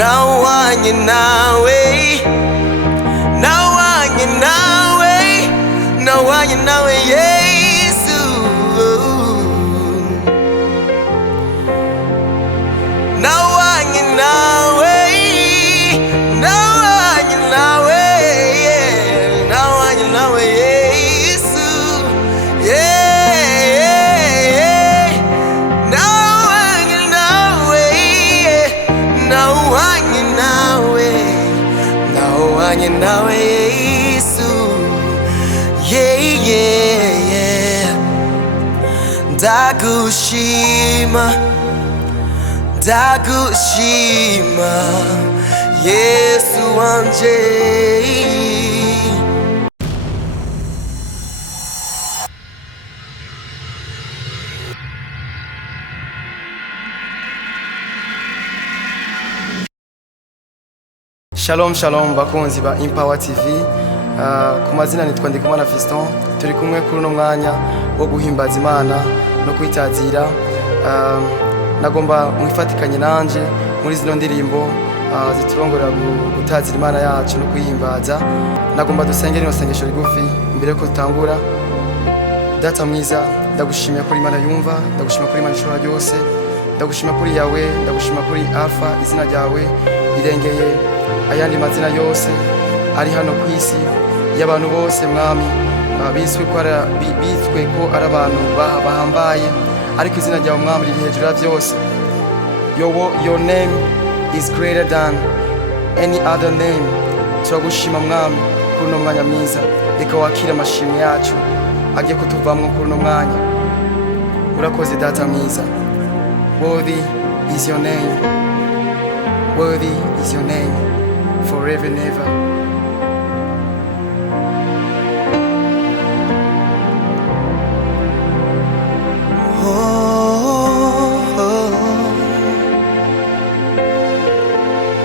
nawanye nawe, nawanye nawe, nawanye nawe Yesu, nawanye nawe, nawanye nawe, nawanye nawe Yesu, yeah, nawanye nawe, nawanye nawe, nawanye nawe Yesu, yeah, ndagushima, ndagushima Yesu wanje. Shalom shalom bakunzi ba Empower TV, ku mazina nitwa Ndikumana FISTON. Turi kumwe kuri uno mwanya wo guhimbaza Imana no kwitazira. Nagomba mwifatikanye nanje muri zino ndirimbo ziturongora gutazira Imana yacu no kuyihimbaza. Nagomba dusengere no sengesho rigufi mbere ko tutangura. Data mwiza, ndagushimira kuri Imana yumva, ndagushimira kuri Imana ishobora byose, ndagushimira kuri yawe, ndagushimira kuri Alpha, izina ryawe rirengeye ayandi mazina yose ari hano ku isi y'abantu bose mwami, biswe ko ari abantu bahambaye, ariko izina ryawe mwami riri hejuru ya byose. Your name is greater than any other name. Turagushima mwami kuri uno mwanya mwiza, reka wakire amashimwe yacu agiye kutuvamwo kuri uno mwanya. Urakoze data mwiza. Worthy is your name, worthy is your name forever and ever.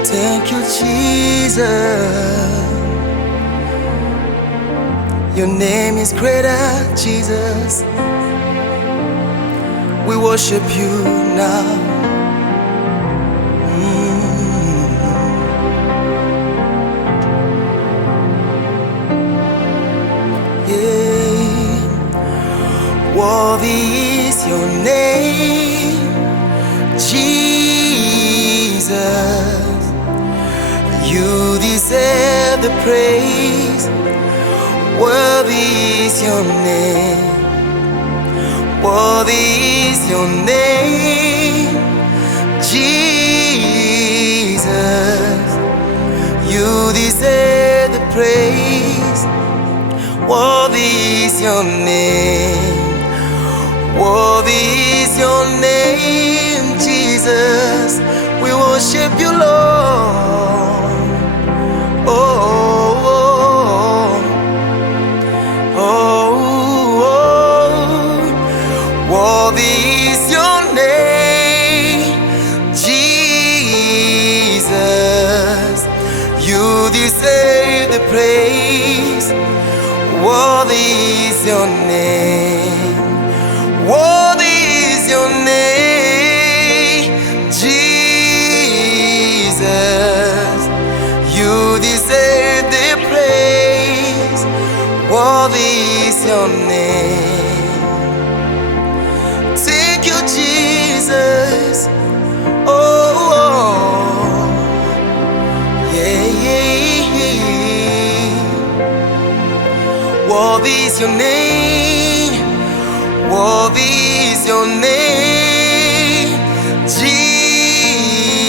Thank you, Jesus. Your name is greater, Jesus. We worship you now. Yeah. Worthy is your name, Jesus. You deserve the praise. Worthy is your name, worthy is your name, Jesus. You deserve the praise. Worthy is your name, worthy is your name, Jesus. We worship you, Lord. Worthy is your name, Jesus. You deserve the praise. Worthy is your name, worthy is your name, Jesus. You deserve the praise. Worthy is your name. Thank you, Jesus. Oh, yeah. Worthy is your name, worthy is your name,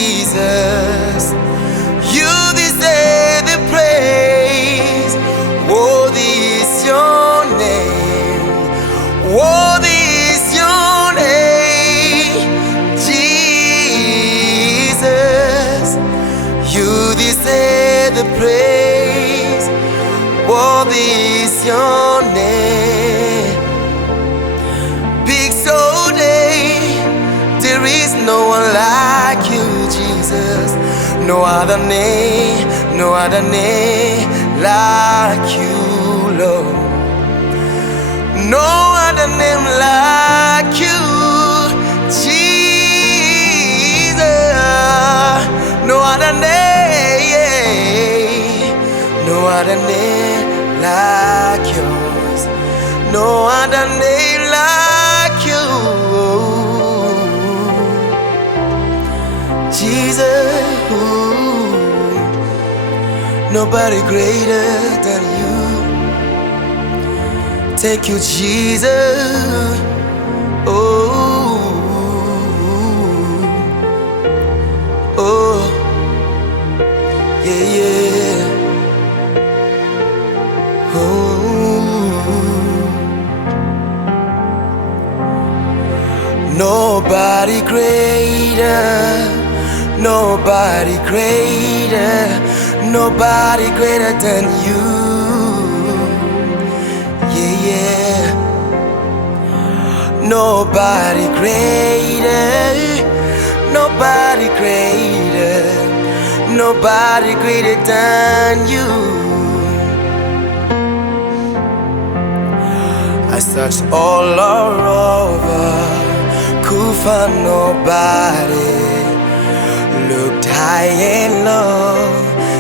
Jesus. You deserve the praise. Worthy is your name, worthy is your name, Jesus. You deserve the praise. Worthy is your name. Big so day, there is no one like you, Jesus. No other name, no other name like you, Lord. No other name like you, Jesus. no other name, no other name like yours, no other name like you, Jesus. Nobody greater than you. Thank you, Jesus. Oh, oh, yeah, yeah. Oh, nobody greater, nobody greater, nobody greater than you. Yeah, yeah. Nobody greater, nobody greater, nobody greater than you. I searched all over, could find nobody. Looked high and low,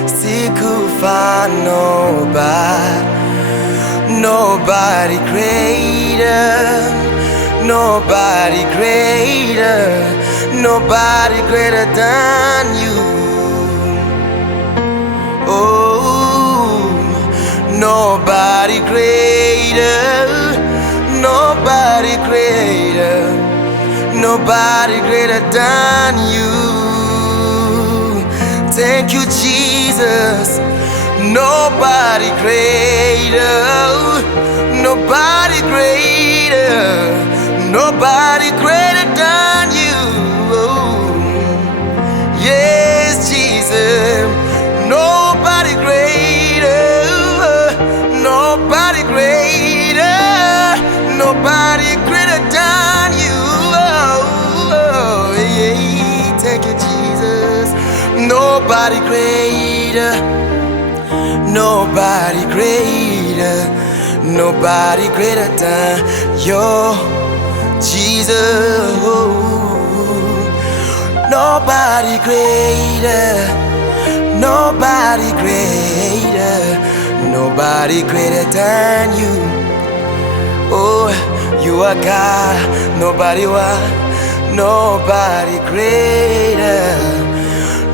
still could find nobody. Nobody greater, nobody greater, nobody greater than you. Oh, nobody greater, nobody greater, nobody greater than you. Thank you, Jesus. Nobody greater, nobody greater, nobody greater than you. Yes, Jesus. Nobody greater, nobody greater, nobody greater than you. Yeah. Thank you, Jesus. Nobody greater, nobody greater, nobody greater than your Jesus. Nobody greater, nobody greater, nobody greater than you. Oh, you are God, nobody one, nobody greater,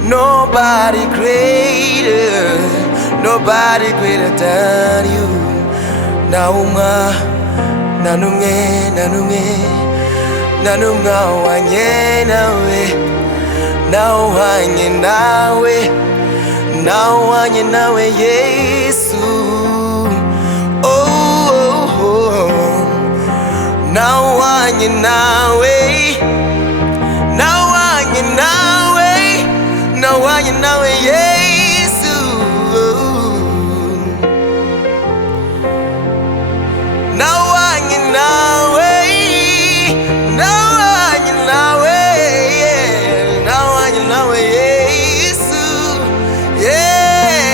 nobody greater, nobody greater than you. Nauma, nanunge, nanungawanye nawe, nawanye nawe Yesu. Oh, nawanye nawe Yesu. Nawanye nawe Yesu. Yeah,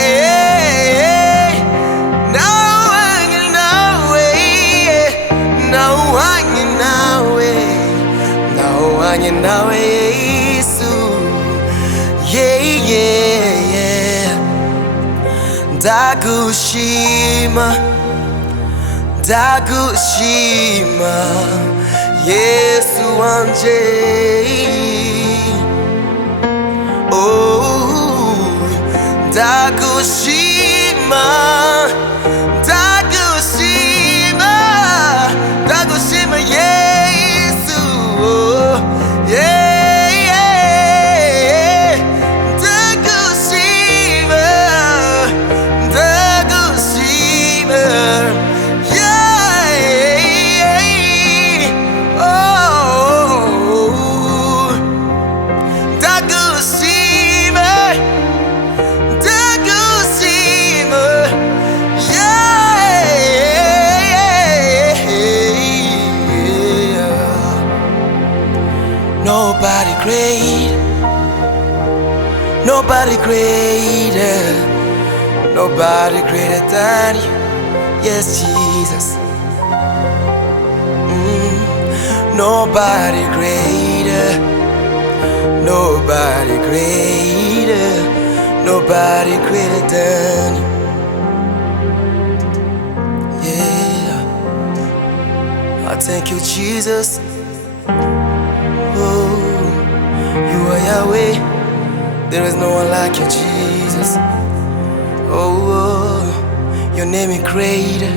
nawanye nawe Yesu. Yeah. Ndagushima Yesu wanje. Oh, ndagushima Yesu. Oh, yeah. Ndagushima. Yeah. Oh, ndagushima. Nobody great, nobody greater, nobody greater than you. Yes, Jesus. Nobody greater, Nobody greater, nobody greater than you. Yeah, I thank you, Jesus. Oh, you are Yahweh. There is no one like you, Jesus. Oh, your name is greater.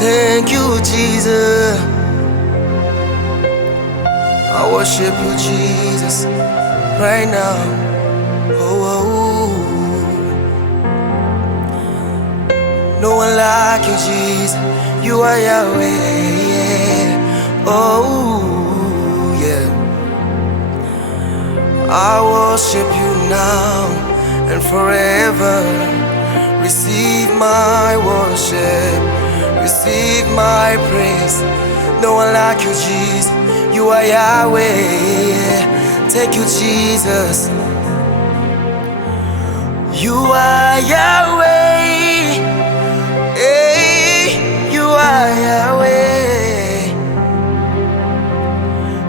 Thank you, Jesus. I worship you, Jesus, right now. Oh, no one like you, Jesus. You are Yahweh. Yeah. Oh, yeah. I worship you now and forever. Receive my worship, receive my praise. No one like you, Jesus. You are Yahweh. Thank you, Jesus. You are Yahweh. Hey, you are Yahweh.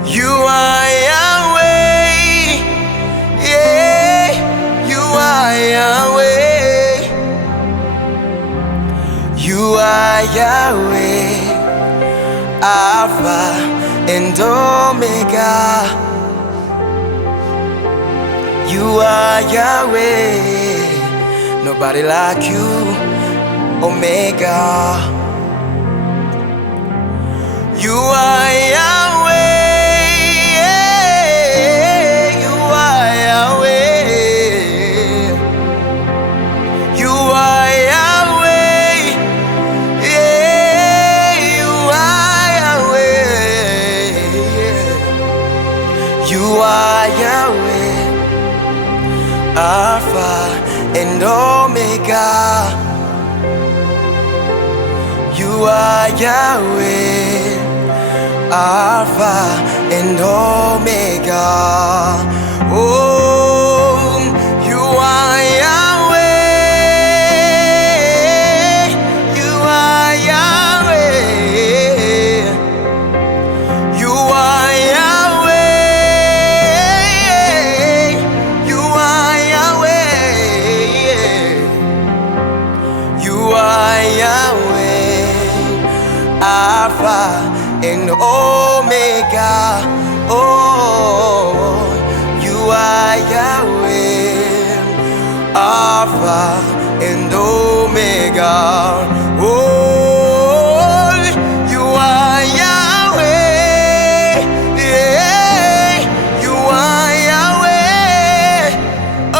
You are Yahweh. Yeah, you are Yahweh. You are Yahweh, Alpha and Omega. You are Yahweh, nobody like you, Omega. You are Yahweh, yeah, you are Yahweh. You are Yahweh, yeah, you are Yahweh. You are Yahweh, Alpha and Omega. You are Yahweh, Alpha and Omega. Oh, you are Yahweh. You are Yahweh. You are Yahweh. You are Yahweh. You are Yahweh, Alpha and Omega. Oh, you are Yahweh, Alpha and Omega. Oh, you are Yahweh. Yeah, you are Yahweh. Oh,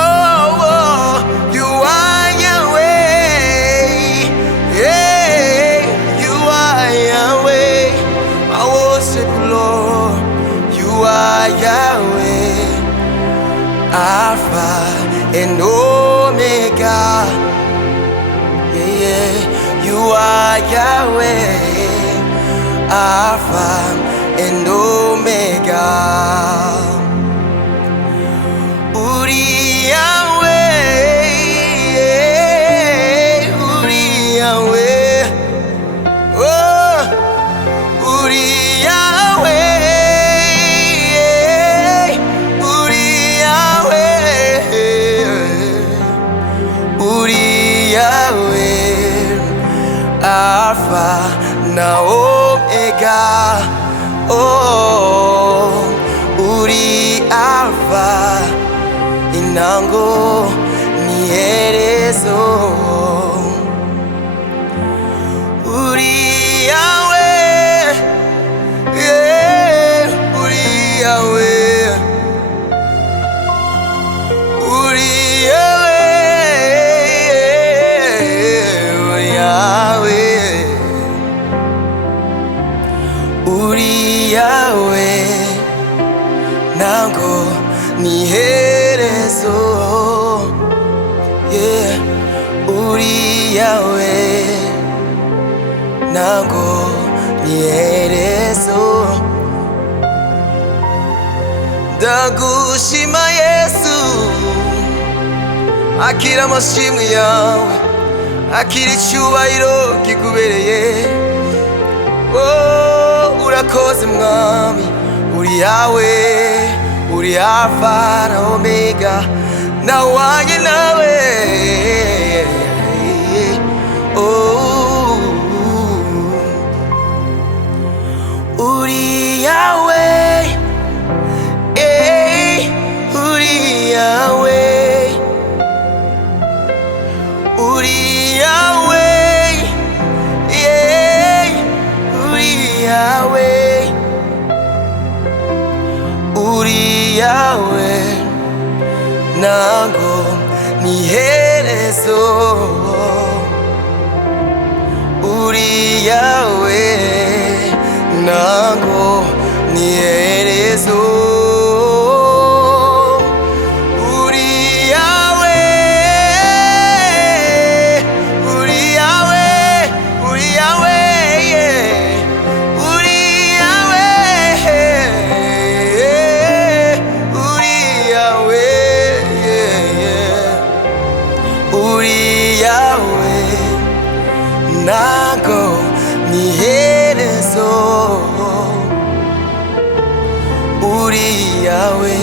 you are Yahweh. Yeah, you are Yahweh. I worship you, Lord. You are Yahweh, Alpha and Omega. Yeah, you are Yahweh, Alpha and Omega. Uri Yahweh, yeah, Uri Yahweh. Oh, Uri Yahweh, yeah, Uri Yahweh. Uri Yahweh, Alpha na Omega. Oh, Uri Alpha, intango n'iherezo. Uri Yahweh, yeah, Uri Yahweh. Uri Yahweh, Uri Yahweh. Uri Yahweh, nango niherezo. Yeah, Uri Yahweh, nango niherezo. Ndagushima Yesu, akira amashimwe yawe, akira icyubahiro kikubereye. Oh, urakoze mwami uri yawe uri alfa na omega nawanye nawe oh uri yawe uri yawe uri yawe uri yawe uri yawe nango niherezo uri yawe nango niherezo nango niherezo uri yawe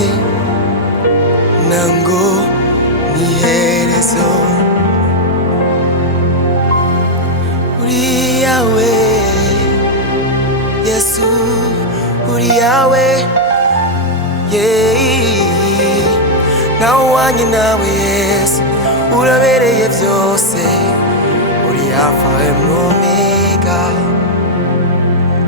nango niherezo uri yawe Yesu uri yawe nawanye nawe Yesu urabereye vyose Alpha and Omega